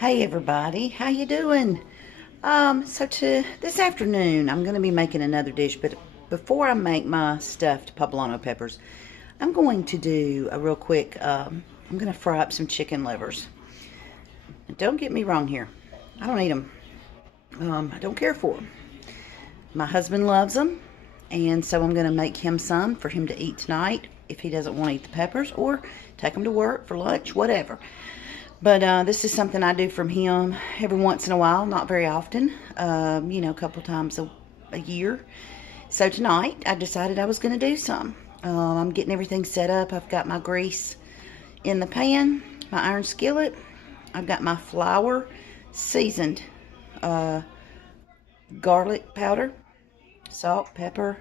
Hey everybody, how you doing? So this afternoon I'm going to be making another dish, but before I make my stuffed poblano peppers, I'm going to do a real quick, I'm going to fry up some chicken livers. And don't get me wrong here, I don't eat them. I don't care for them. My husband loves them, and so I'm going to make him some for him to eat tonight if he doesn't want to eat the peppers, or take them to work for lunch, whatever. But this is something I do from him every once in a while, not very often, a couple times a year. So tonight I decided I was going to do some. I'm getting everything set up. I've got my grease in the pan, my iron skillet. I've got my flour, seasoned garlic powder, salt, pepper,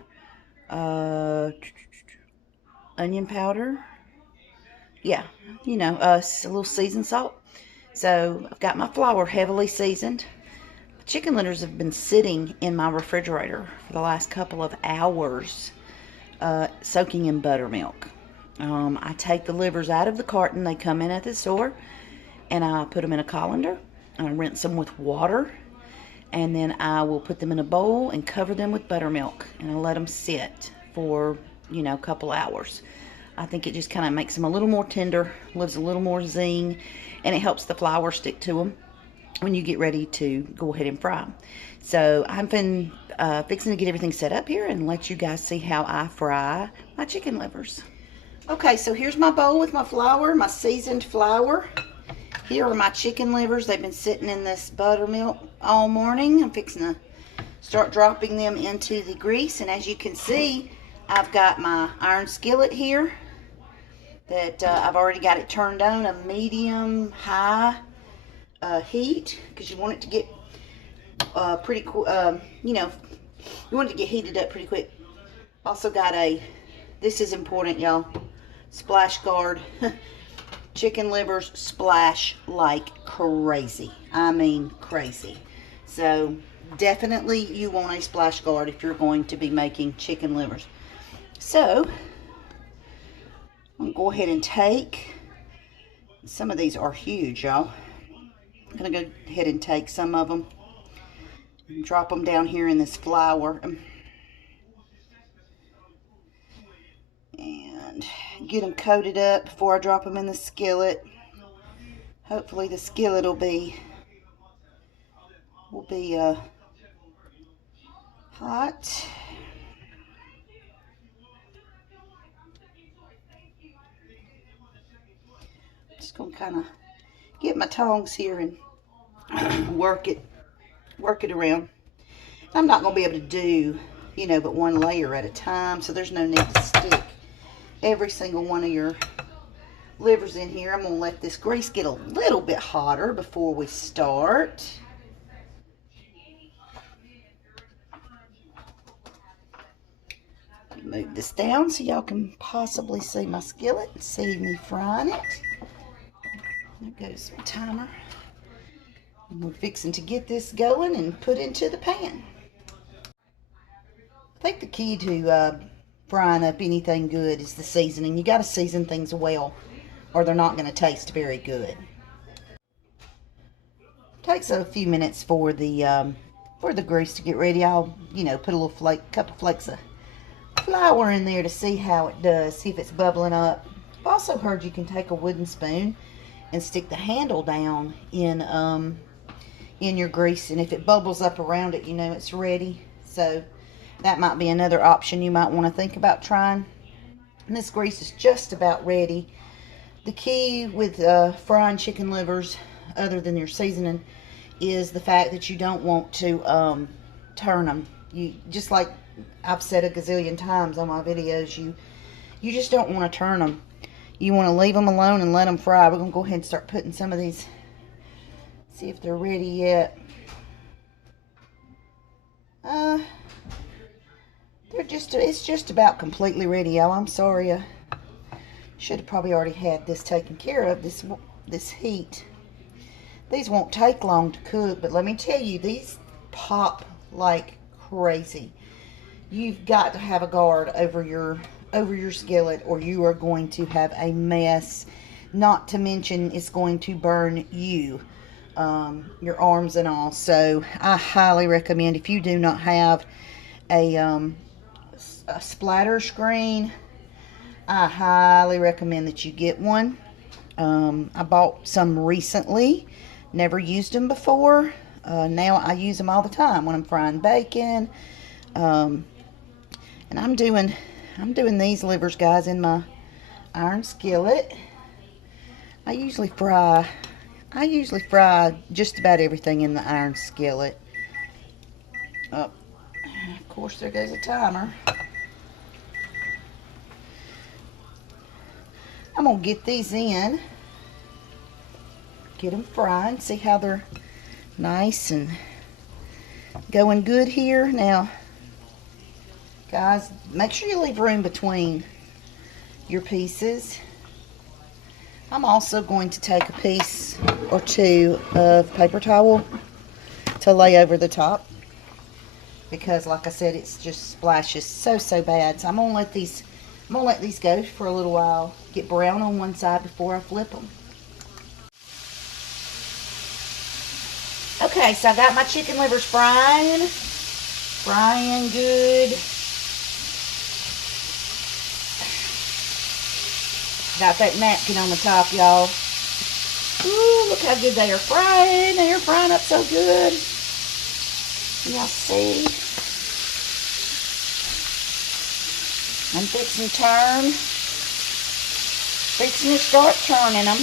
uh, onion powder. Yeah, a little seasoned salt. So I've got my flour heavily seasoned. The chicken livers have been sitting in my refrigerator for the last couple of hours, soaking in buttermilk. I take the livers out of the carton. They come in at the store, and I put them in a colander. I rinse them with water, and then I will put them in a bowl and cover them with buttermilk, and I let them sit for, a couple hours. I think it just kind of makes them a little more tender, leaves a little more zing, and it helps the flour stick to them when you get ready to go ahead and fry them. So I've been fixing to get everything set up here and let you guys see how I fry my chicken livers. Okay, so here's my bowl with my flour, my seasoned flour. Here are my chicken livers. They've been sitting in this buttermilk all morning. I'm fixing to start dropping them into the grease, and as you can see, I've got my iron skillet here that I've already got it turned on a medium high heat, because you want it to get pretty you want it to get heated up pretty quick. Also got this is important, y'all, splash guard. Chicken livers splash like crazy. I mean crazy. So definitely you want a splash guard if you're going to be making chicken livers. So I'm going to go ahead and take, some of these are huge, y'all. I'm going to go ahead and take some of them and drop them down here in this flour. And get them coated up before I drop them in the skillet. Hopefully the skillet will be hot. Just gonna kind of get my tongs here and work it around. I'm not gonna be able to do, but one layer at a time, so there's no need to stick every single one of your livers in here. I'm gonna let this grease get a little bit hotter before we start. Move this down so y'all can possibly see my skillet and see me frying it. There goes my timer. And we're fixing to get this going and put into the pan. I think the key to frying up anything good is the seasoning. You got to season things well, or they're not going to taste very good. Takes a few minutes for the grease to get ready. I'll put a little couple flakes of flour in there to see how it does, see if it's bubbling up. I've also heard you can take a wooden spoon and stick the handle down in your grease, and if it bubbles up around it, it's ready. So that might be another option you might want to think about trying. And this grease is just about ready. The key with frying chicken livers, other than your seasoning, is the fact that you don't want to turn them. You, just like I've said a gazillion times on my videos, you just don't want to turn them. You want to leave them alone and let them fry. We're going to go ahead and start putting some of these, see if they're ready yet. It's just about completely ready, y'all. I'm sorry, I should have probably already had this taken care of, this heat. These won't take long to cook, but let me tell you, these pop like crazy. You've got to have a guard over your skillet, or you are going to have a mess. Not to mention, it's going to burn you your arms and all. So I highly recommend, if you do not have a splatter screen, I highly recommend that you get one. I bought some recently, never used them before. Now I use them all the time when I'm frying bacon. And I'm doing these livers, guys, in my iron skillet. I usually fry just about everything in the iron skillet. Oh, of course, there goes a timer. I'm gonna get these in, get them frying, see how they're nice and going good here. Now, guys, make sure you leave room between your pieces. I'm also going to take a piece or two of paper towel to lay over the top, because like I said, it's just splashes so bad. So I'm gonna let these go for a little while, get brown on one side before I flip them. Okay, so I got my chicken livers frying good. Got that napkin on the top, y'all. Ooh, look how good they are frying. They are frying up so good. Y'all see? I'm fixing to start turning them.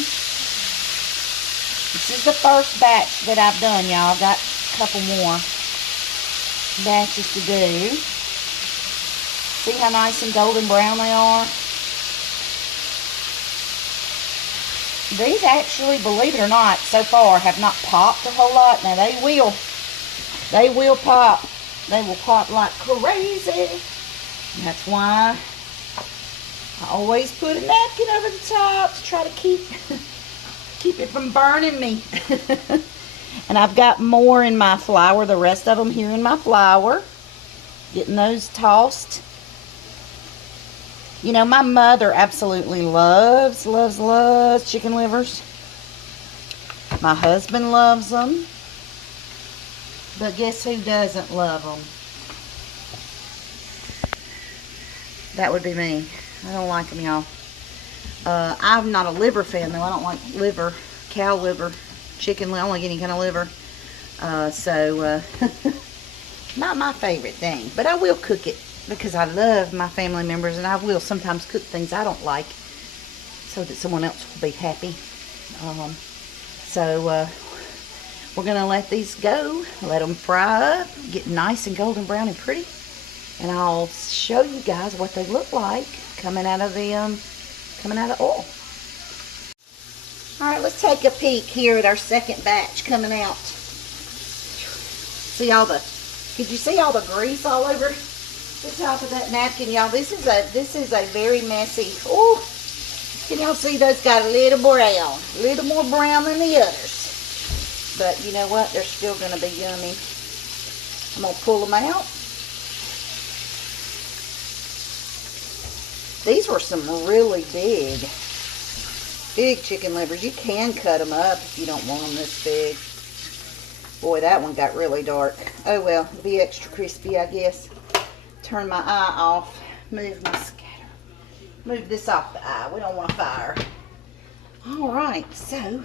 This is the first batch that I've done, y'all. I've got a couple more batches to do. See how nice and golden brown they are? These actually, believe it or not, so far have not popped a whole lot. Now they will pop. They will pop like crazy. And that's why I always put a napkin over the top to try to keep it from burning me. And I've got more in my flour, the rest of them here in my flour. Getting those tossed. You know, my mother absolutely loves chicken livers. My husband loves them. But guess who doesn't love them? That would be me. I don't like them, y'all. I'm not a liver fan, though. I don't like liver, cow liver, chicken liver. I don't like any kind of liver. Not my favorite thing. But I will cook it, because I love my family members, and I will sometimes cook things I don't like so that someone else will be happy. We're going to let these go, let them fry up, get nice and golden brown and pretty, and I'll show you guys what they look like coming out of the oil. All right, let's take a peek here at our second batch coming out. See could you see all the grease all over the top of that napkin, y'all? This is a very messy. Oh, can y'all see those got a little brown, a little more brown than the others? But you know what? They're still going to be yummy. I'm going to pull them out. These were some really big chicken livers. You can cut them up if you don't want them this big. Boy, that one got really dark. Oh well, it'll be extra crispy, I guess. Turn my eye off. Move my scatter. Move this off the eye. We don't want a fire. Alright, so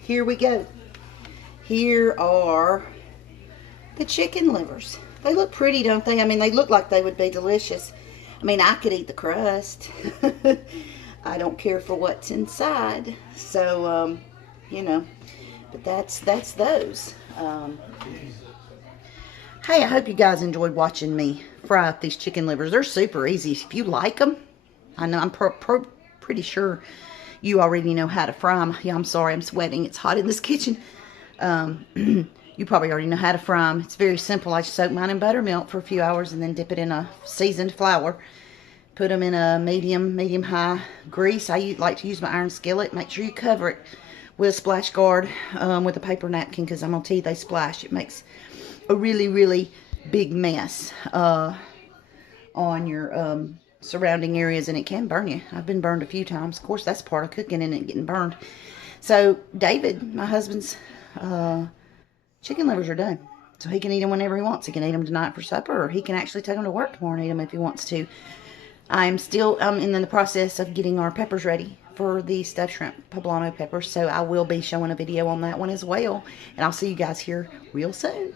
here we go. Here are the chicken livers. They look pretty, don't they? I mean, they look like they would be delicious. I mean, I could eat the crust. I don't care for what's inside. So, you know, but that's those. Hey, I hope you guys enjoyed watching me fry up these chicken livers. They're super easy. If you like them, I know I'm pretty sure you already know how to fry them. Yeah, I'm sorry, I'm sweating. It's hot in this kitchen. You probably already know how to fry them. It's very simple. I just soak mine in buttermilk for a few hours and then dip it in a seasoned flour. Put them in a medium-high grease. I like to use my iron skillet. Make sure you cover it with a splash guard with a paper napkin, because I'm going to tell you they splash. It makes a really big mess on your surrounding areas, and it can burn you. I've been burned a few times. Of course, that's part of cooking and it getting burned. So David, my husband's chicken livers are done. So he can eat them whenever he wants. He can eat them tonight for supper, or he can actually take them to work tomorrow and eat them if he wants to. I'm still in the process of getting our peppers ready for the stuffed shrimp poblano peppers. So I will be showing a video on that one as well. And I'll see you guys here real soon.